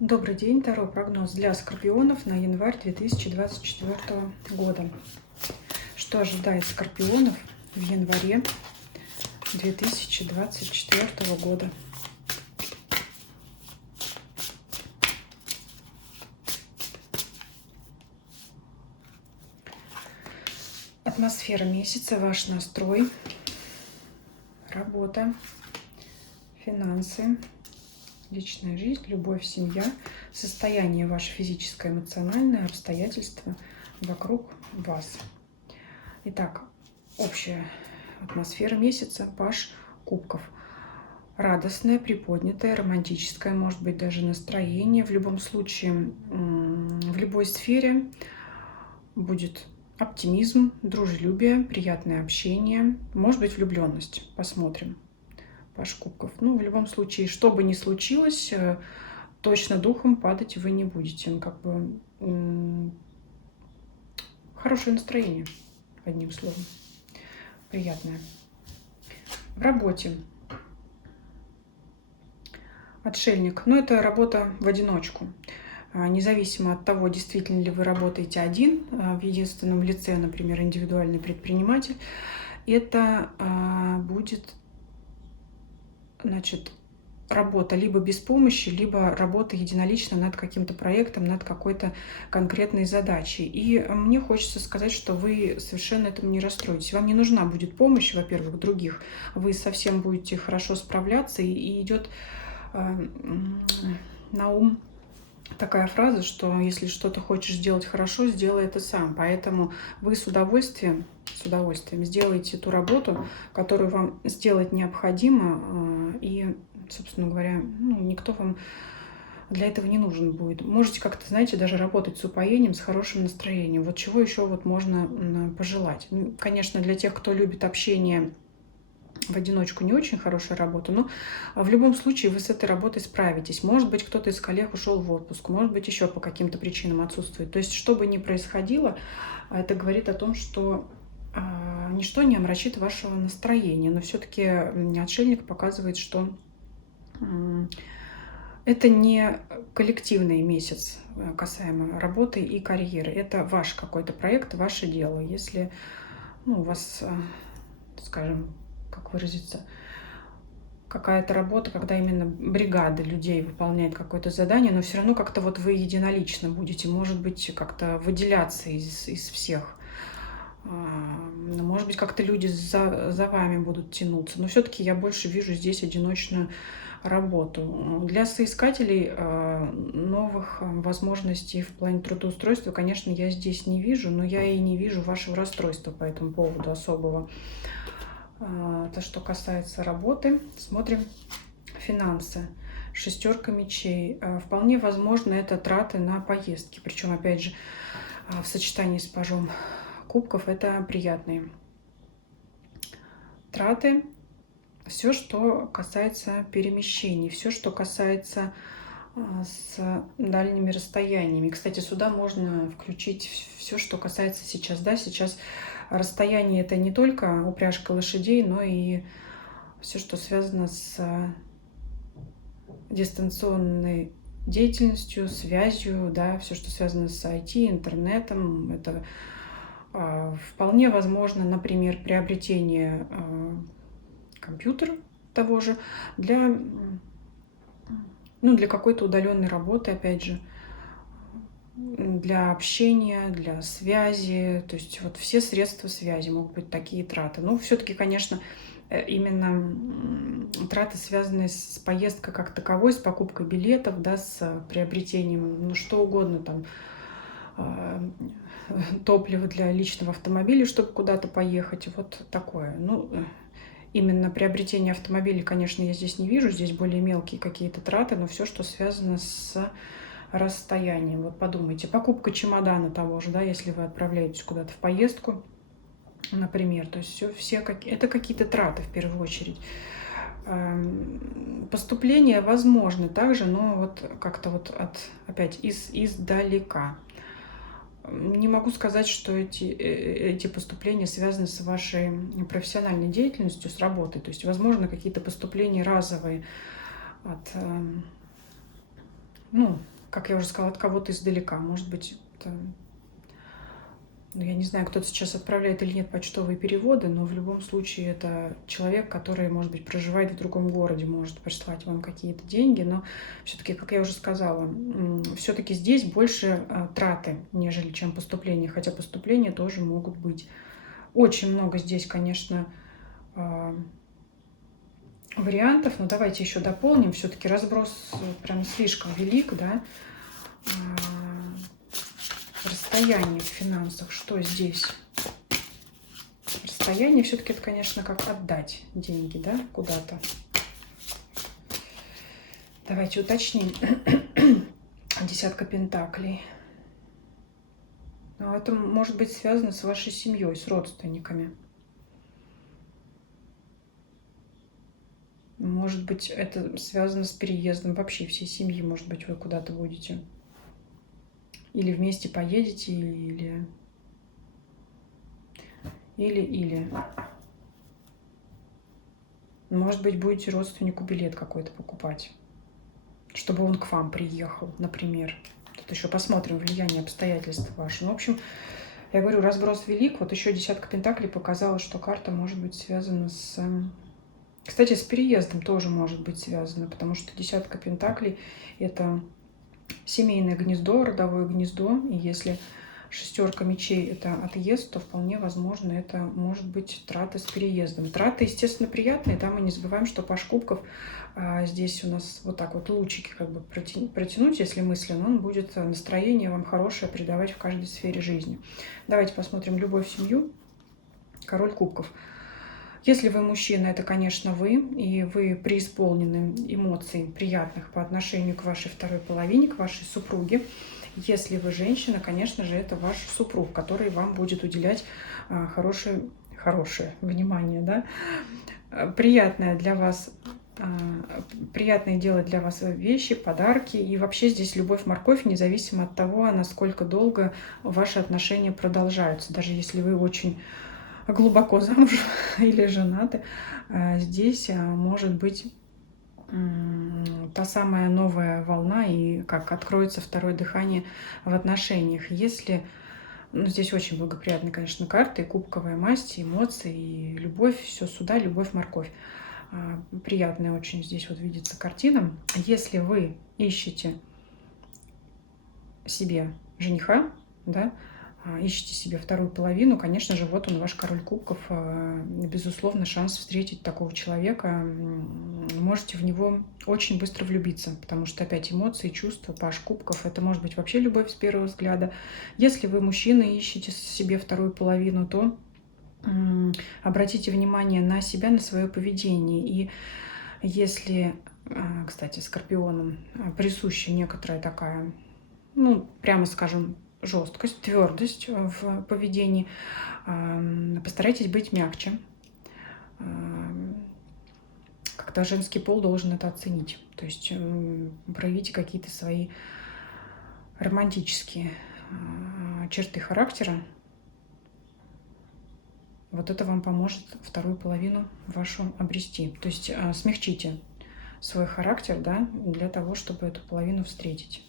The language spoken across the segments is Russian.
Добрый день, Таро прогноз для скорпионов на январь 2024 года. Что ожидает скорпионов в январе 2024 года? Атмосфера месяца, ваш настрой, работа, финансы, личная жизнь, любовь, семья, состояние ваше физическое, эмоциональное, обстоятельства вокруг вас. Итак, общая атмосфера месяца, паж кубков. Радостное, приподнятое, романтическое, может быть, даже настроение. В любом случае, в любой сфере будет оптимизм, дружелюбие, приятное общение, может быть, влюбленность. Посмотрим. Паж кубков. Ну, в любом случае, что бы ни случилось, точно духом падать вы не будете. Как бы хорошее настроение, одним словом, приятное. В работе. Отшельник. Но это работа в одиночку. Независимо от того, действительно ли вы работаете один, в единственном лице, например, индивидуальный предприниматель, это будет, значит, работа либо без помощи, либо работа единолично над каким-то проектом, над какой-то конкретной задачей. И мне хочется сказать, что вы совершенно этому не расстроитесь. Вам не нужна будет помощь, во-первых, других. Вы совсем будете хорошо справляться, и идет на ум такая фраза, что если что-то хочешь сделать хорошо, сделай это сам. Поэтому вы с удовольствием сделаете ту работу, которую вам сделать необходимо. И, собственно говоря, никто вам для этого не нужен будет. Можете как-то, знаете, даже работать с упоением, с хорошим настроением. Вот чего еще вот можно пожелать. Конечно, для тех, кто любит общение в одиночку, не очень хорошая работа, но в любом случае вы с этой работой справитесь. Может быть, кто-то из коллег ушел в отпуск, может быть, еще по каким-то причинам отсутствует. То есть, что бы ни происходило, это говорит о том, что ничто не омрачит вашего настроения. Но все-таки отшельник показывает, что это не коллективный месяц касаемо работы и карьеры. Это ваш какой-то проект, ваше дело. Если у вас, скажем, как выразиться, какая-то работа, когда именно бригада людей выполняет какое-то задание, но все равно как-то вот вы единолично будете, может быть, как-то выделяться из всех. Может быть, как-то люди за вами будут тянуться. Но все-таки я больше вижу здесь одиночную работу. Для соискателей новых возможностей в плане трудоустройства, конечно, я здесь не вижу, но я и не вижу вашего расстройства по этому поводу особого. Это что касается работы. Смотрим финансы. Шестерка мечей. Вполне возможно, это траты на поездки. Причем, опять же, в сочетании с пажом кубков это приятные траты. Все, что касается перемещений, все, что касается с дальними расстояниями. Кстати, сюда можно включить все, что касается сейчас. Да, сейчас расстояние это не только упряжка лошадей, но и все, что связано с дистанционной деятельностью, связью, да, все, что связано с IT, интернетом. Это вполне возможно, например, приобретение компьютера того же для какой-то удаленной работы, опять же, для общения, для связи. То есть вот все средства связи могут быть такие траты. Но все-таки, конечно, именно траты, связанные с поездкой как таковой, с покупкой билетов, да, с приобретением, что угодно там, топлива для личного автомобиля, чтобы куда-то поехать, вот такое. Именно приобретение автомобиля, конечно, я здесь не вижу, здесь более мелкие какие-то траты, но все, что связано с расстоянием. Вот подумайте, покупка чемодана того же, да, если вы отправляетесь куда-то в поездку, например, то есть это какие-то траты в первую очередь. Поступление возможно также, но вот как-то вот опять издалека. Не могу сказать, что эти поступления связаны с вашей профессиональной деятельностью, с работой. То есть, возможно, какие-то поступления разовые от ну, как я уже сказала, от кого-то издалека. Может быть, это, ну, я не знаю, кто-то сейчас отправляет или нет почтовые переводы, но в любом случае это человек, который, может быть, проживает в другом городе, может прислать вам какие-то деньги, но все-таки, как я уже сказала, все-таки здесь больше траты, нежели чем поступления, хотя поступления тоже могут быть. Очень много здесь, конечно, вариантов, но давайте еще дополним. Все-таки разброс прям слишком велик, да. Расстояние в финансах, что здесь? Расстояние все-таки это, конечно, как отдать деньги, да, куда-то. Давайте уточним. Десятка пентаклей. Но это может быть связано с вашей семьей, с родственниками. Может быть, это связано с переездом вообще всей семьи. Может быть, вы куда-то будете. Или вместе поедете, или. Может быть, будете родственнику билет какой-то покупать, чтобы он к вам приехал, например. Тут еще посмотрим влияние обстоятельств ваших. Ну, в общем, я говорю, разброс велик. Вот еще десятка пентаклей показала, что карта может быть связана с... Кстати, с переездом тоже может быть связано, потому что десятка пентаклей – это семейное гнездо, родовое гнездо. И если шестерка мечей – это отъезд, то вполне возможно, это может быть траты с переездом. Траты, естественно, приятные. Да, мы не забываем, что паж кубков здесь у нас вот так вот лучики как бы протянуть, если мысленно, он будет настроение вам хорошее придавать в каждой сфере жизни. Давайте посмотрим любовь в семью. Король кубков. Если вы мужчина, это, конечно, вы, и вы преисполнены эмоций приятных по отношению к вашей второй половине, к вашей супруге. Если вы женщина, конечно же, это ваш супруг, который вам будет уделять хорошее внимание, да? Приятное делать для вас вещи, подарки. И вообще здесь любовь-морковь, независимо от того, насколько долго ваши отношения продолжаются. Даже если вы очень глубоко замужем или женаты, здесь может быть та самая новая волна и как откроется второе дыхание в отношениях. Если, ну, здесь очень благоприятные, конечно, карты, и кубковая масть, и эмоции, и любовь, все сюда, любовь, морковь. Приятная очень здесь вот видится картина. Если вы ищете себе жениха, да, ищете себе вторую половину, конечно же, вот он, ваш король кубков, безусловно, шанс встретить такого человека. Можете в него очень быстро влюбиться, потому что опять эмоции, чувства, паж кубков, это может быть вообще любовь с первого взгляда. Если вы мужчина и ищете себе вторую половину, то обратите внимание на себя, на свое поведение. И если, кстати, скорпионам присуща некоторая такая, ну, прямо скажем, жесткость, твердость в поведении, постарайтесь быть мягче. Как-то женский пол должен это оценить. То есть проявите какие-то свои романтические черты характера. Вот это вам поможет вторую половину вашу обрести. То есть смягчите свой характер, да, для того, чтобы эту половину встретить.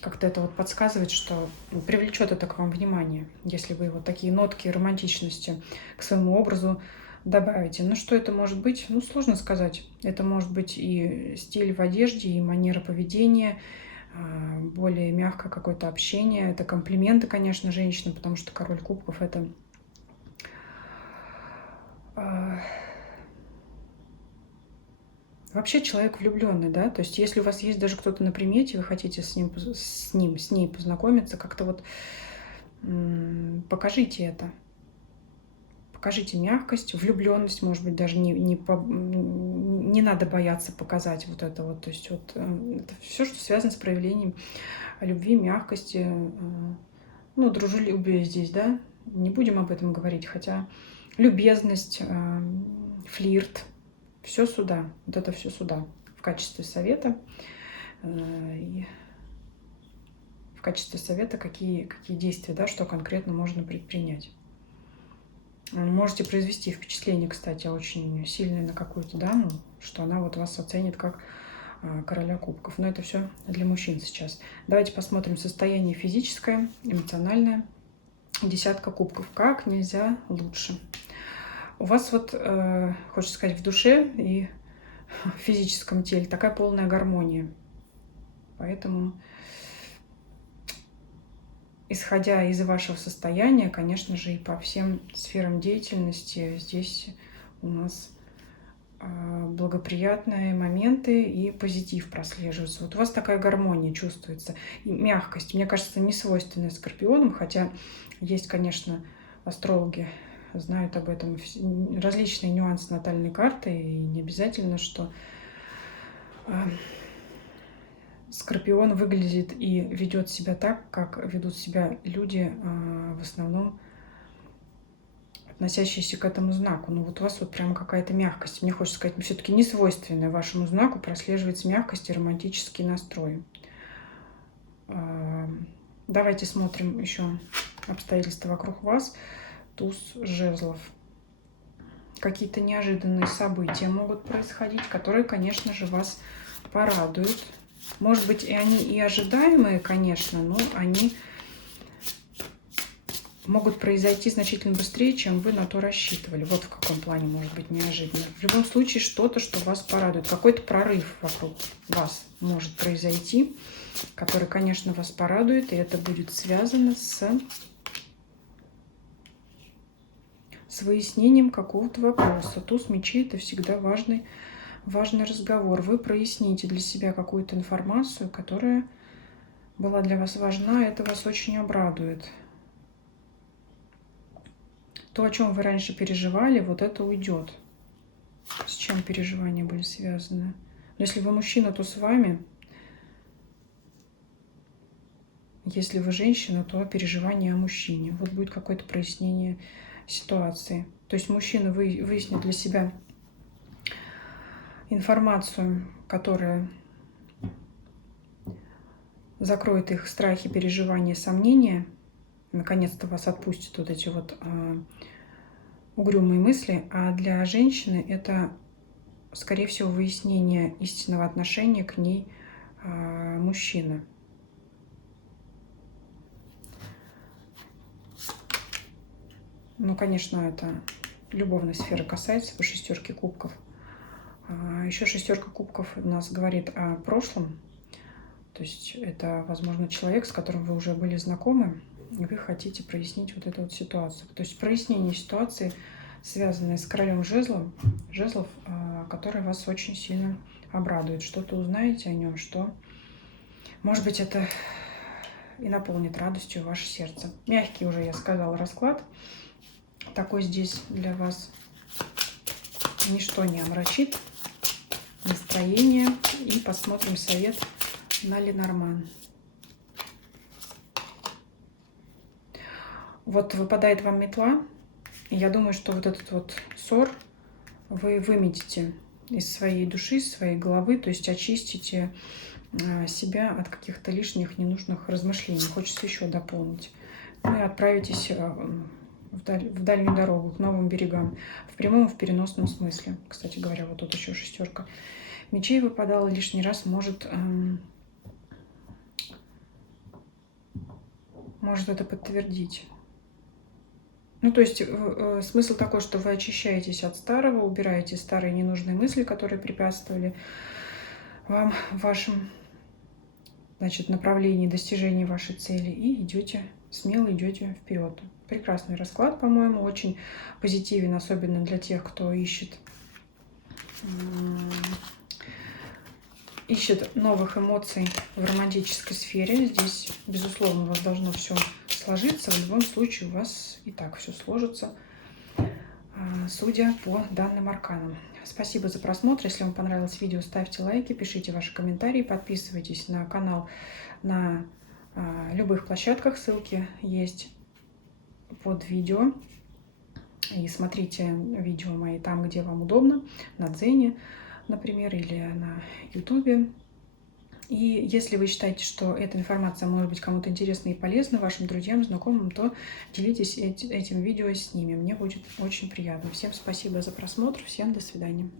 Как-то это вот подсказывает, что привлечет это к вам внимание, если вы вот такие нотки романтичности к своему образу добавите. Ну, что это может быть? Ну, сложно сказать. Это может быть и стиль в одежде, и манера поведения, более мягкое какое-то общение. Это комплименты, конечно, женщинам, потому что король кубков – это вообще человек влюбленный, да, то есть если у вас есть даже кто-то на примете, вы хотите с ней познакомиться, как-то вот покажите это. Покажите мягкость, влюбленность, может быть, даже не надо бояться показать вот это вот. То есть вот это все, что связано с проявлением любви, мягкости, ну, дружелюбия здесь, да, не будем об этом говорить, хотя любезность, флирт, все сюда, вот это все сюда в качестве совета. В качестве совета какие действия, да, что конкретно можно предпринять. Можете произвести впечатление, кстати, очень сильное на какую-то даму, что она вот вас оценит как короля кубков. Но это все для мужчин сейчас. Давайте посмотрим состояние физическое, эмоциональное. Десятка кубков. Как нельзя лучше. У вас вот, хочется сказать, в душе и в физическом теле такая полная гармония. Поэтому, исходя из вашего состояния, конечно же, и по всем сферам деятельности, здесь у нас благоприятные моменты и позитив прослеживается. Вот у вас такая гармония чувствуется, и мягкость. Мне кажется, не свойственная скорпионам, хотя есть, конечно, астрологи знают об этом различные нюансы натальной карты, и не обязательно, что скорпион выглядит и ведет себя так, как ведут себя люди в основном относящиеся к этому знаку. Ну вот у вас вот прям какая-то мягкость. Мне хочется сказать, все-таки не свойственная вашему знаку прослеживается мягкость и романтический настрой. Давайте смотрим еще обстоятельства вокруг вас. Туз жезлов. Какие-то неожиданные события могут происходить, которые, конечно же, вас порадуют. Может быть, и они и ожидаемые, конечно, но они могут произойти значительно быстрее, чем вы на то рассчитывали. Вот в каком плане может быть неожиданно. В любом случае, что-то, что вас порадует. Какой-то прорыв вокруг вас может произойти, который, конечно, вас порадует. И это будет связано с выяснением какого-то вопроса. Туз мечей – это всегда важный разговор. Вы проясните для себя какую-то информацию, которая была для вас важна. Это вас очень обрадует. То, о чем вы раньше переживали, вот это уйдет. С чем переживания были связаны? Но если вы мужчина, то с вами. Если вы женщина, то переживание о мужчине. Вот будет какое-то прояснение ситуации. То есть мужчина выяснит для себя информацию, которая закроет их страхи, переживания, сомнения. Наконец-то вас отпустят вот эти вот угрюмые мысли. А для женщины это, скорее всего, выяснение истинного отношения к ней мужчины. Ну, конечно, это любовной сферы касается по шестерке кубков. Еще шестерка кубков у нас говорит о прошлом. То есть это, возможно, человек, с которым вы уже были знакомы, и вы хотите прояснить вот эту вот ситуацию. То есть прояснение ситуации, связанной с королем жезлов, который вас очень сильно обрадует. Что-то узнаете о нем, что, может быть, это и наполнит радостью ваше сердце. Мягкий уже, я сказала, расклад. Такой здесь для вас ничто не омрачит настроение. И посмотрим совет на Ленорман. Вот выпадает вам метла, и я думаю, что вот этот вот ссор вы выметите из своей души, из своей головы, то есть очистите себя от каких-то лишних ненужных размышлений. Хочется еще дополнить. Ну и отправитесь в дальнюю дорогу, к новым берегам, в прямом и в переносном смысле. Кстати говоря, вот тут еще шестерка мечей выпадала лишний раз, может это подтвердить. Ну, то есть смысл такой, что вы очищаетесь от старого, убираете старые ненужные мысли, которые препятствовали вам в вашем, значит, направлении достижения вашей цели, и смело идете вперед. Прекрасный расклад, по-моему, очень позитивен, особенно для тех, кто ищет новых эмоций в романтической сфере. Здесь, безусловно, у вас должно все сложиться. В любом случае, у вас и так все сложится, судя по данным арканам. Спасибо за просмотр. Если вам понравилось видео, ставьте лайки, пишите ваши комментарии, подписывайтесь на канал на любых площадках. Ссылки есть под видео. И смотрите видео мои там, где вам удобно, на Дзене, например, или на Ютубе. И если вы считаете, что эта информация может быть кому-то интересна и полезна, вашим друзьям, знакомым, то делитесь этим видео с ними. Мне будет очень приятно. Всем спасибо за просмотр. Всем до свидания.